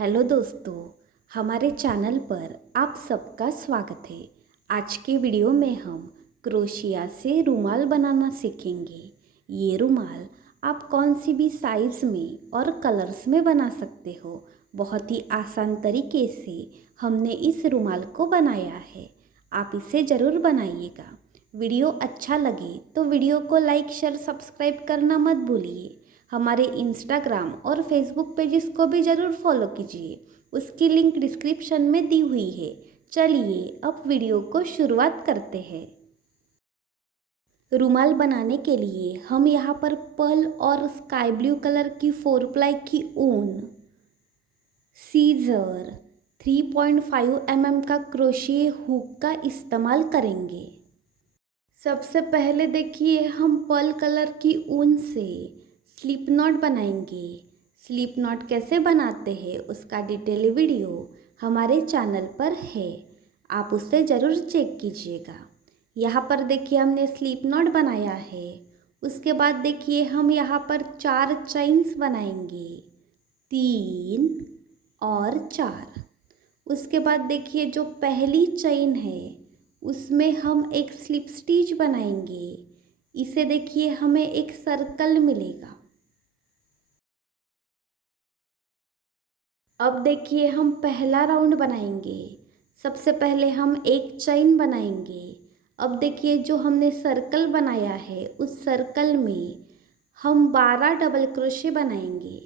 Hello दोस्तों, हमारे channel पर आप सबका स्वागत है। आज के वीडियो में हम क्रोशिया से रुमाल बनाना सीखेंगे। ये रुमाल आप कौन सी भी साइज़ में और कलर्स में बना सकते हो। बहुत ही आसान तरीके से हमने इस रुमाल को बनाया है। आप इसे ज़रूर बनाइएगा। वीडियो अच्छा लगे तो वीडियो को लाइक शेयर सब्सक्राइब करना मत भूलिए। हमारे इंस्टाग्राम और फेसबुक पेजेस को भी ज़रूर फॉलो कीजिए, उसकी लिंक डिस्क्रिप्शन में दी हुई है। चलिए अब वीडियो को शुरुआत करते हैं। रुमाल बनाने के लिए हम यहाँ पर पर्ल और स्काई ब्लू कलर की 4 प्लाई की ऊन, सीजर, 3.5 mm का क्रोशिए हुक का इस्तेमाल करेंगे। सबसे पहले देखिए हम पर्ल कलर की ऊन से स्लिप नॉट बनाएंगे। स्लिप नॉट कैसे बनाते हैं उसका डिटेल वीडियो हमारे चैनल पर है, आप उसे ज़रूर चेक कीजिएगा। यहाँ पर देखिए हमने स्लिप नॉट बनाया है। उसके बाद देखिए हम यहाँ पर 4 चेन्स बनाएंगे, 3 और 4। उसके बाद देखिए जो पहली चेन है उसमें हम एक स्लिप स्टिच बनाएंगे। इसे देखिए हमें एक सर्कल मिलेगा। अब देखिए हम पहला राउंड बनाएंगे। सबसे पहले हम एक चेन बनाएंगे। अब देखिए जो हमने सर्कल बनाया है उस सर्कल में हम 12 डबल क्रोशे बनाएंगे।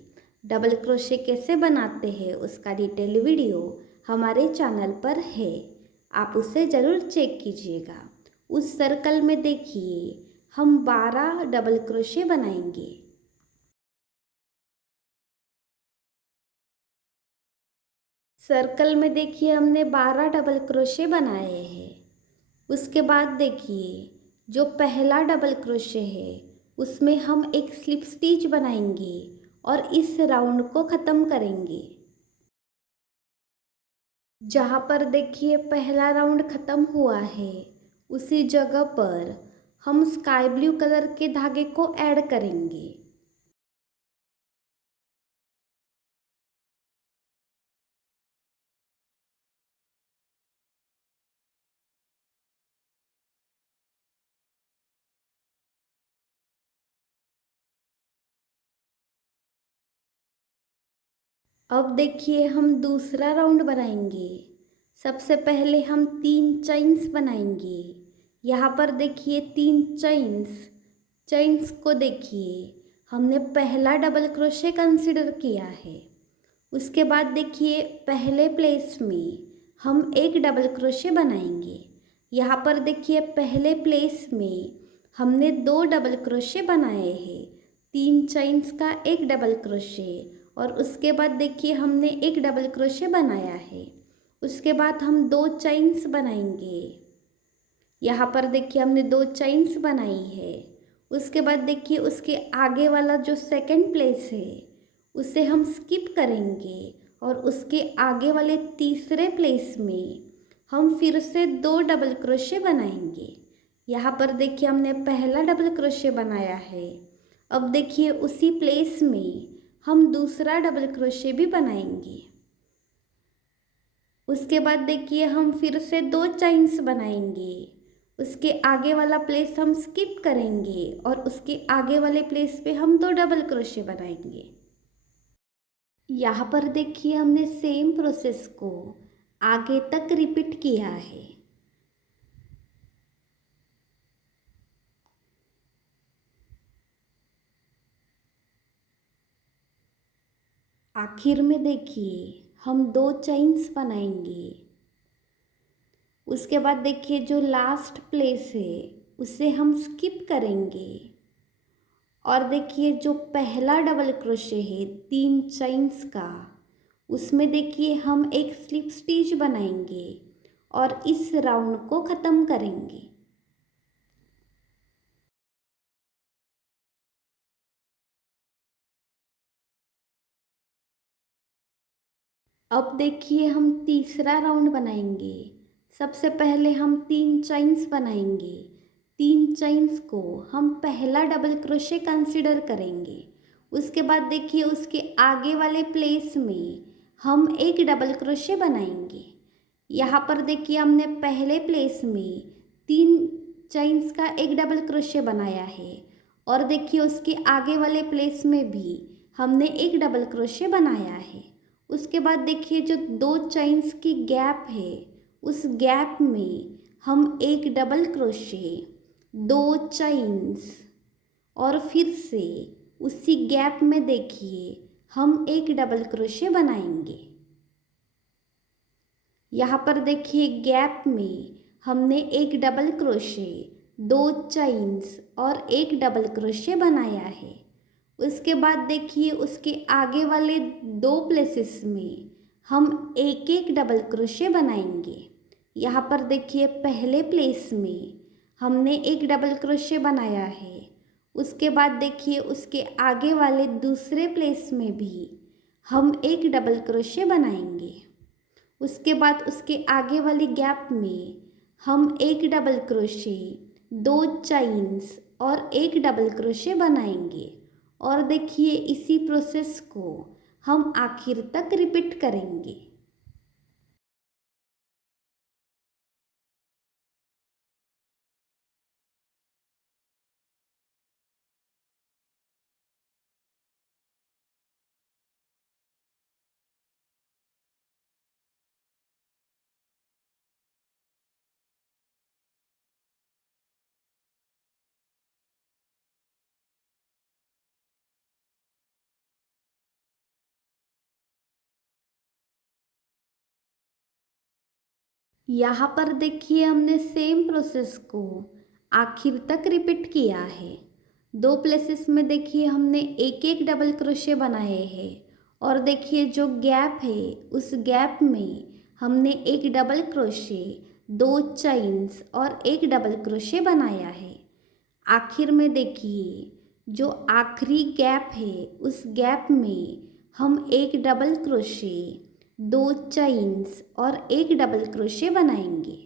डबल क्रोशे कैसे बनाते हैं उसका डिटेल वीडियो हमारे चैनल पर है, आप उसे ज़रूर चेक कीजिएगा। उस सर्कल में देखिए हम 12 डबल क्रोशे बनाएंगे। सर्कल में देखिए हमने 12 डबल क्रोशे बनाए हैं। उसके बाद देखिए जो पहला डबल क्रोशे है उसमें हम एक स्लिप स्टिच बनाएंगे और इस राउंड को ख़त्म करेंगे। जहाँ पर देखिए पहला राउंड ख़त्म हुआ है उसी जगह पर हम स्काई ब्लू कलर के धागे को ऐड करेंगे। अब देखिए हम दूसरा राउंड बनाएंगे। सबसे पहले हम 3 चेन्स बनाएंगे। यहाँ पर देखिए 3 चेन्स। चेन्स को देखिए हमने पहला डबल क्रोशे कंसीडर किया है। उसके बाद देखिए पहले प्लेस में हम एक डबल क्रोशे बनाएंगे। यहाँ पर देखिए पहले प्लेस में हमने 2 डबल क्रोशे बनाए हैं, 3 चेन्स का एक डबल क्रोशे, और उसके बाद देखिए हमने एक डबल क्रोशे बनाया है। उसके बाद हम 2 चेन्स बनाएंगे। यहाँ पर देखिए हमने 2 चेन्स बनाई है। उसके बाद देखिए उसके आगे वाला जो सेकंड प्लेस है उसे हम स्किप करेंगे और उसके आगे वाले तीसरे प्लेस में हम फिर से 2 डबल क्रोशे बनाएंगे। यहाँ पर देखिए हमने पहला डबल क्रोशे बनाया है। अब देखिए उसी प्लेस में हम दूसरा डबल क्रोशे भी बनाएंगे। उसके बाद देखिए हम फिर से 2 चेन्स बनाएंगे। उसके आगे वाला प्लेस हम स्किप करेंगे और उसके आगे वाले प्लेस पे हम 2 डबल क्रोशे बनाएंगे। यहाँ पर देखिए हमने सेम प्रोसेस को आगे तक रिपीट किया है। आखिर में देखिए हम 2 चेन्स बनाएंगे। उसके बाद देखिए जो लास्ट प्लेस है उसे हम स्किप करेंगे और देखिए जो पहला डबल क्रोशे है 3 चेन्स का, उसमें देखिए हम एक स्लिप स्टिच बनाएंगे और इस राउंड को ख़त्म करेंगे। अब देखिए हम तीसरा राउंड बनाएंगे। सबसे पहले हम 3 चेन्स बनाएंगे। 3 चेन्स को हम पहला डबल क्रोशे कंसीडर करेंगे। उसके बाद देखिए उसके आगे वाले प्लेस में हम एक डबल क्रोशे बनाएंगे। यहाँ पर देखिए हमने पहले प्लेस में 3 चेन्स का एक डबल क्रोशे बनाया है और देखिए उसके आगे वाले प्लेस में भी हमने एक डबल क्रोशे बनाया है। उसके बाद देखिए जो 2 चेन्स की गैप है उस गैप में हम एक डबल क्रोशे, 2 चेन्स और फिर से उसी गैप में देखिए हम एक डबल क्रोशे बनाएंगे। यहाँ पर देखिए गैप में हमने एक डबल क्रोशे, 2 चेन्स और एक डबल क्रोशे बनाया है। उसके बाद देखिए उसके आगे वाले 2 प्लेसेस में हम एक एक डबल क्रोशे बनाएंगे। यहाँ पर देखिए पहले प्लेस में हमने एक डबल क्रोशे बनाया है। उसके बाद देखिए उसके आगे वाले दूसरे प्लेस में भी हम एक डबल क्रोशे बनाएंगे। उसके बाद उसके आगे वाली गैप में हम एक डबल क्रोशे, 2 चेन्स और एक डबल क्रोशे बनाएंगे और देखिए इसी प्रोसेस को हम आखिर तक रिपीट करेंगे। यहाँ पर देखिए हमने सेम प्रोसेस को आखिर तक रिपीट किया है। 2 प्लेसेस में देखिए हमने एक एक डबल क्रोशे बनाए हैं और देखिए जो गैप है उस गैप में हमने एक डबल क्रोशे, 2 चेन्स और एक डबल क्रोशे बनाया है। आखिर में देखिए जो आखिरी गैप है उस गैप में हम एक डबल क्रोशे, 2 चेन्स और एक डबल क्रोशे बनाएंगे।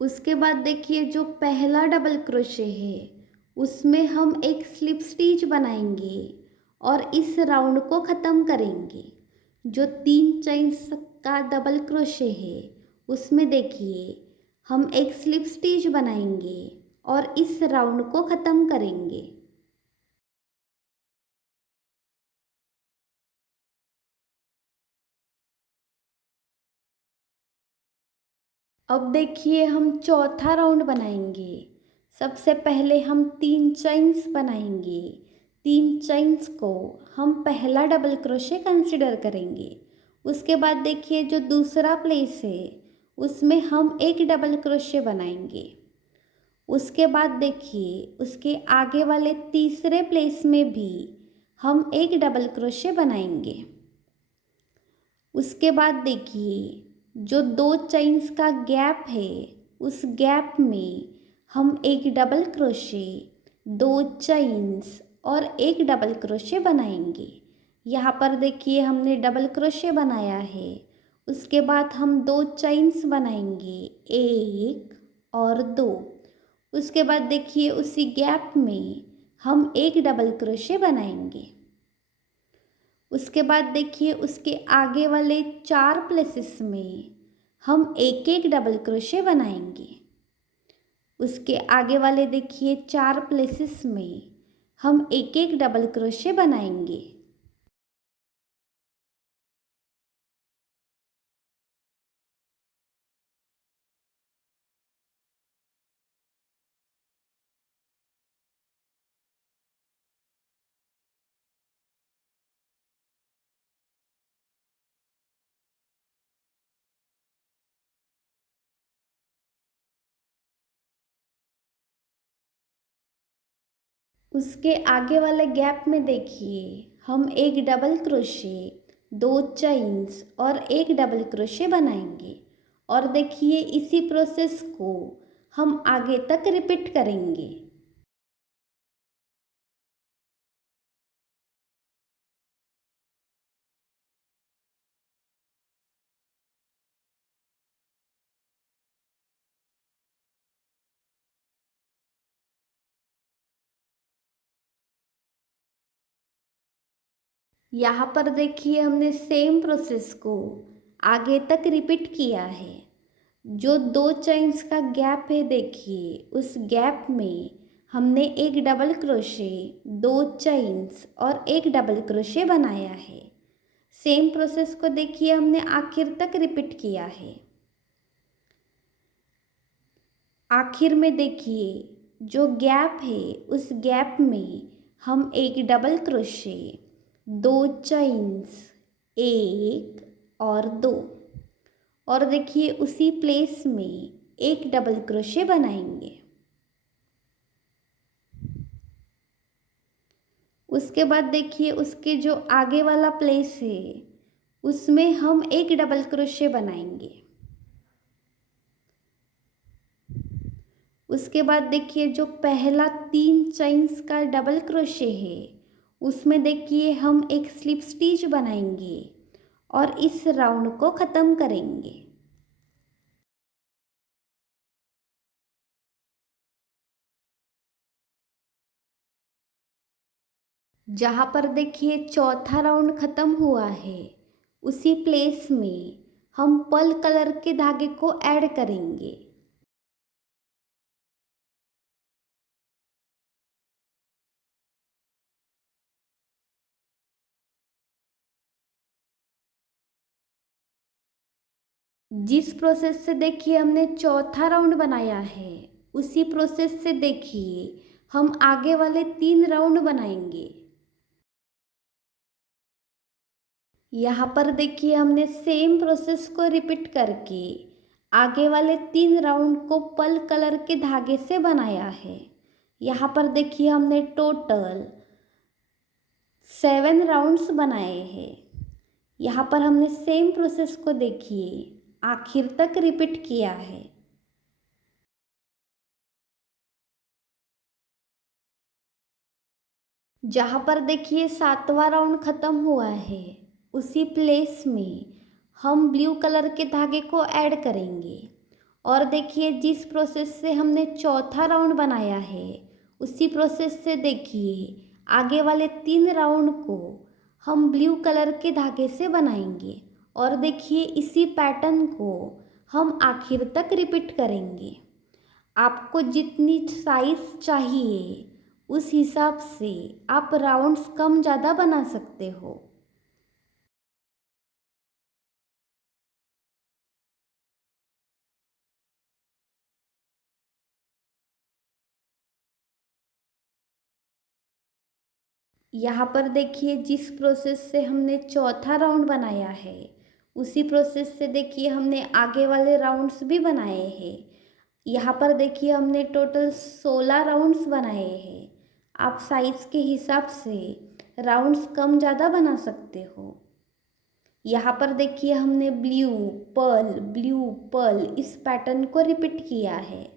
उसके बाद देखिए जो पहला डबल क्रोशे है उसमें हम एक स्लिप स्टिच बनाएंगे और इस राउंड को ख़त्म करेंगे। जो 3 चेन्स का डबल क्रोशे है उसमें देखिए हम एक स्लिप स्टिच बनाएंगे और इस राउंड को ख़त्म करेंगे। अब देखिए हम चौथा राउंड बनाएंगे। सबसे पहले हम 3 चेन्स बनाएंगे। 3 चेन्स को हम पहला डबल क्रोशे कंसिडर करेंगे। उसके बाद देखिए जो दूसरा प्लेस है उसमें हम एक डबल क्रोशे बनाएंगे। उसके बाद देखिए उसके आगे वाले तीसरे प्लेस में भी हम एक डबल क्रोशे बनाएंगे। उसके बाद देखिए जो 2 चेन्स का गैप है उस गैप में हम एक डबल क्रोशे, 2 चेन्स और एक डबल क्रोशे बनाएंगे। यहाँ पर देखिए हमने डबल क्रोशे बनाया है। उसके बाद हम 2 चेन्स बनाएंगे, 1 और 2। उसके बाद देखिए उसी गैप में हम एक डबल क्रोशे बनाएंगे। उसके बाद देखिए उसके आगे वाले 4 प्लेसेस में हम एक एक डबल क्रोशे बनाएंगे। उसके आगे वाले देखिए 4 प्लेसेस में हम एक एक डबल क्रोशे बनाएंगे। उसके आगे वाले गैप में देखिए हम एक डबल क्रोशे, 2 चेन्स और एक डबल क्रोशे बनाएंगे और देखिए इसी प्रोसेस को हम आगे तक रिपीट करेंगे। यहाँ पर देखिए हमने सेम प्रोसेस को आगे तक रिपीट किया है। जो दो चेन्स का गैप है देखिए, उस गैप में हमने एक डबल क्रोशे, दो चेन्स और एक डबल क्रोशे बनाया है। सेम प्रोसेस को देखिए हमने आखिर तक रिपीट किया है। आखिर में देखिए जो गैप है, उस गैप में हम एक डबल क्रोशे, दो चेन्स, एक और दो, और देखिए उसी प्लेस में एक डबल क्रोशे बनाएंगे। उसके बाद देखिए उसके जो आगे वाला प्लेस है, उसमें हम एक डबल क्रोशे बनाएंगे। उसके बाद देखिए जो पहला तीन चेन्स का डबल क्रोशे है, उसमें देखिए हम एक स्लिप स्टिच बनाएंगे और इस राउंड को ख़त्म करेंगे। जहाँ पर देखिए चौथा राउंड ख़त्म हुआ है, उसी प्लेस में हम पर्ल कलर के धागे को ऐड करेंगे। जिस प्रोसेस से देखिए हमने चौथा राउंड बनाया है, उसी प्रोसेस से देखिए हम आगे वाले तीन राउंड बनाएंगे। यहाँ पर देखिए हमने सेम प्रोसेस को रिपीट करके आगे वाले तीन राउंड को पर्ल कलर के धागे से बनाया है। यहाँ पर देखिए हमने टोटल 7 राउंड्स बनाए हैं। यहाँ पर हमने सेम प्रोसेस को देखिए आखिर तक रिपीट किया है। जहाँ पर देखिए सातवां राउंड ख़त्म हुआ है, उसी प्लेस में हम ब्लू कलर के धागे को ऐड करेंगे। और देखिए जिस प्रोसेस से हमने चौथा राउंड बनाया है, उसी प्रोसेस से देखिए आगे वाले तीन राउंड को हम ब्लू कलर के धागे से बनाएंगे। और देखिए इसी पैटर्न को हम आखिर तक रिपीट करेंगे। आपको जितनी साइज चाहिए उस हिसाब से आप राउंड्स कम ज़्यादा बना सकते हो। यहाँ पर देखिए जिस प्रोसेस से हमने चौथा राउंड बनाया है, उसी प्रोसेस से देखिए हमने आगे वाले राउंड्स भी बनाए हैं। यहाँ पर देखिए हमने टोटल 16 राउंड्स बनाए हैं। आप साइज़ के हिसाब से राउंड्स कम ज़्यादा बना सकते हो। यहाँ पर देखिए हमने ब्लू पर्ल इस पैटर्न को रिपीट किया है।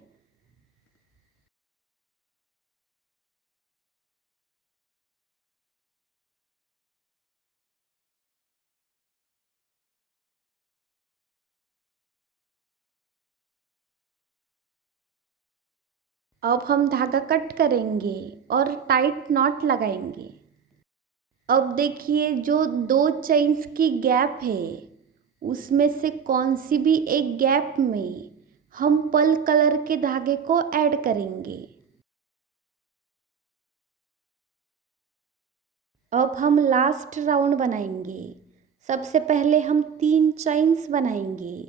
अब हम धागा कट करेंगे और टाइट नॉट लगाएंगे। अब देखिए जो दो चेन्स की गैप है, उसमें से कौन सी भी एक गैप में हम पर्ल कलर के धागे को ऐड करेंगे। अब हम लास्ट राउंड बनाएंगे। सबसे पहले हम तीन चेन्स बनाएंगे।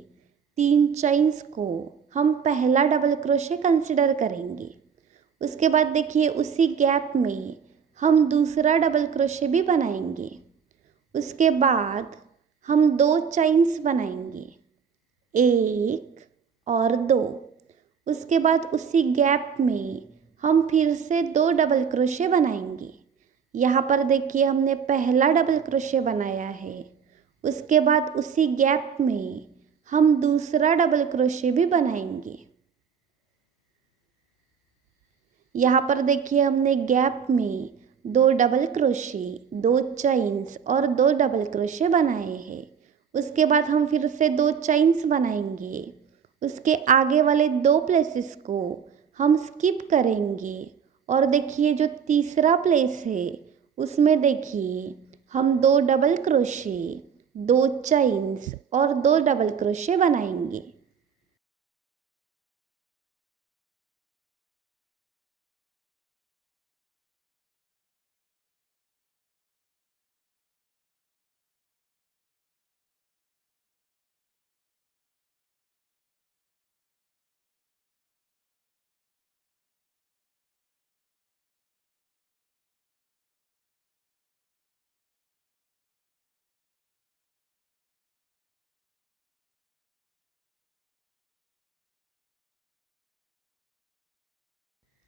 तीन चेन्स को हम पहला डबल क्रोशे कंसिडर करेंगे। उसके बाद देखिए उसी गैप में हम दूसरा डबल क्रोशे भी बनाएंगे। उसके बाद हम दो चेन्स बनाएंगे, एक और दो। उसके बाद उसी गैप में हम फिर से दो डबल क्रोशे बनाएंगे। यहाँ पर देखिए हमने पहला डबल क्रोशे बनाया है। उसके बाद उसी गैप में हम दूसरा डबल क्रोशे भी बनाएंगे। यहाँ पर देखिए हमने गैप में दो डबल क्रोशे, दो चेन्स और दो डबल क्रोशे बनाए हैं। उसके बाद हम फिर से दो चेन्स बनाएंगे। उसके आगे वाले दो प्लेसेस को हम स्किप करेंगे। और देखिए जो तीसरा प्लेस है, उसमें देखिए हम 2 डबल क्रोशे, 2 चेन्स और 2 डबल क्रोशे बनाएंगे।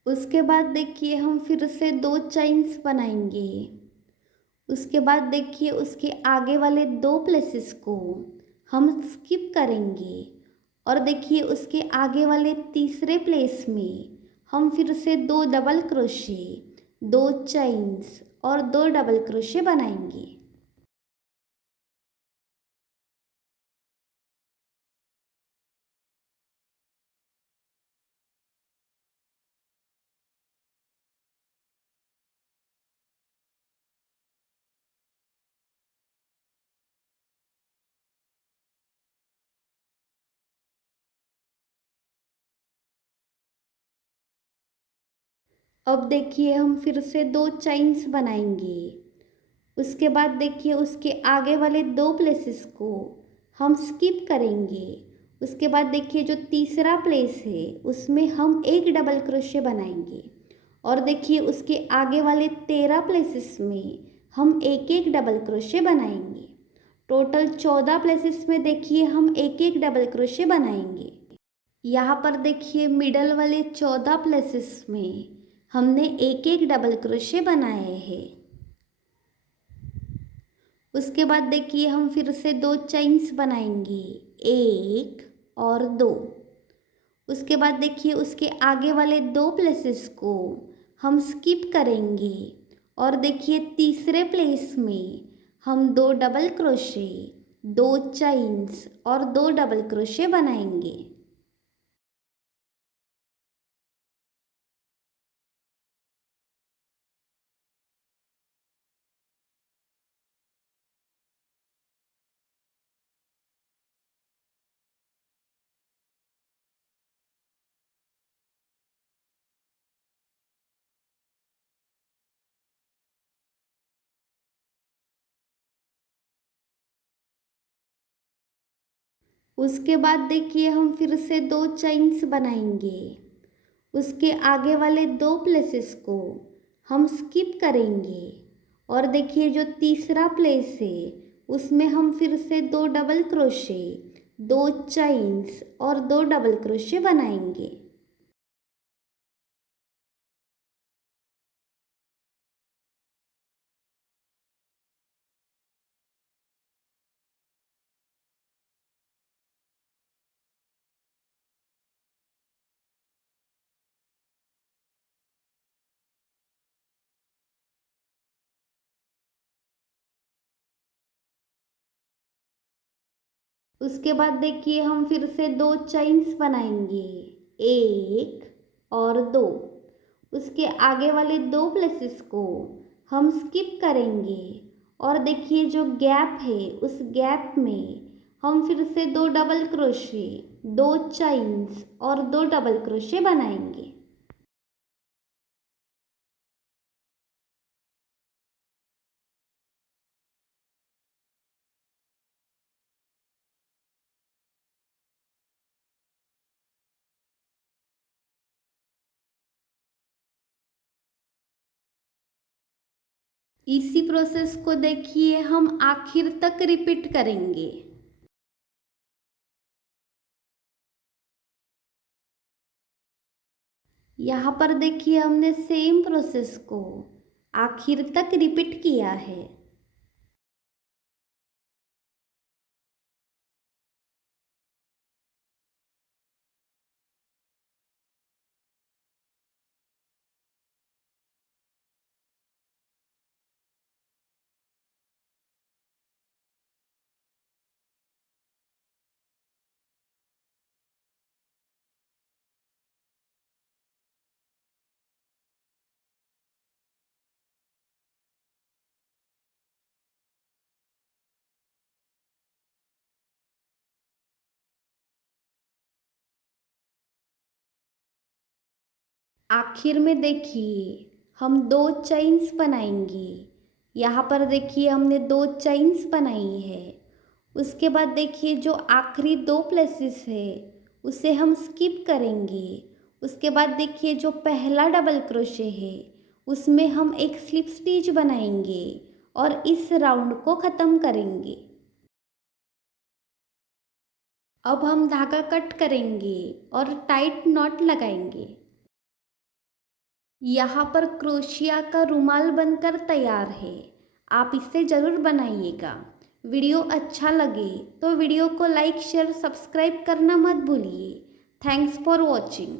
उसके बाद देखिए हम फिर से 2 चेन्स बनाएंगे। उसके बाद देखिए उसके आगे वाले 2 प्लेसेस को हम स्किप करेंगे और देखिए उसके आगे वाले तीसरे प्लेस में हम फिर से 2 डबल क्रोशे, 2 चेन्स और 2 डबल क्रोशे बनाएंगे। अब देखिए हम फिर से 2 चेन्स बनाएंगे। उसके बाद देखिए उसके आगे वाले 2 प्लेसेस को हम स्किप करेंगे। उसके बाद देखिए जो तीसरा प्लेस है उसमें हम एक डबल क्रोशे बनाएंगे और देखिए उसके आगे वाले 13 प्लेसेस में हम एक एक डबल क्रोशे बनाएंगे। टोटल 14 प्लेसेस में देखिए हम एक एक डबल क्रोशे बनाएंगे। यहाँ पर देखिए मिडल वाले 14 प्लेसेस में हमने एक एक डबल क्रोशे बनाए हैं। उसके बाद देखिए हम फिर से 2 चेन्स बनाएंगे, 1 और 2। उसके बाद देखिए उसके आगे वाले 2 प्लेसेस को हम स्किप करेंगे और देखिए तीसरे प्लेस में हम 2 डबल क्रोशे, 2 चेन्स और 2 डबल क्रोशे बनाएंगे। उसके बाद देखिए हम फिर से 2 चेन्स बनाएंगे। उसके आगे वाले 2 प्लेसेस को हम स्किप करेंगे और देखिए जो तीसरा प्लेस है उसमें हम फिर से 2 डबल क्रोशे, 2 चेन्स और 2 डबल क्रोशे बनाएंगे। उसके बाद देखिए हम फिर से 2 चेन्स बनाएंगे, 1 और 2। उसके आगे वाले 2 प्लेसेस को हम स्किप करेंगे और देखिए जो गैप है उस गैप में हम फिर से 2 डबल क्रोशे, 2 चेन्स और 2 डबल क्रोशे बनाएंगे। इसी प्रोसेस को देखिए हम आखिर तक रिपीट करेंगे। यहाँ पर देखिए हमने सेम प्रोसेस को आखिर तक रिपीट किया है। आखिर में देखिए हम दो चेन्स बनाएंगे। यहाँ पर देखिए हमने दो चेन्स बनाई है। उसके बाद देखिए जो आखिरी दो प्लेसेस है उसे हम स्किप करेंगे। उसके बाद देखिए जो पहला डबल क्रोशे है उसमें हम एक स्लिप स्टिच बनाएंगे और इस राउंड को ख़त्म करेंगे। अब हम धागा कट करेंगे और टाइट नॉट लगाएंगे। यहाँ पर क्रोशिया का रुमाल बनकर तैयार है। आप इसे ज़रूर बनाइएगा। वीडियो अच्छा लगे तो वीडियो को लाइक शेयर सब्सक्राइब करना मत भूलिए। Thanks for watching.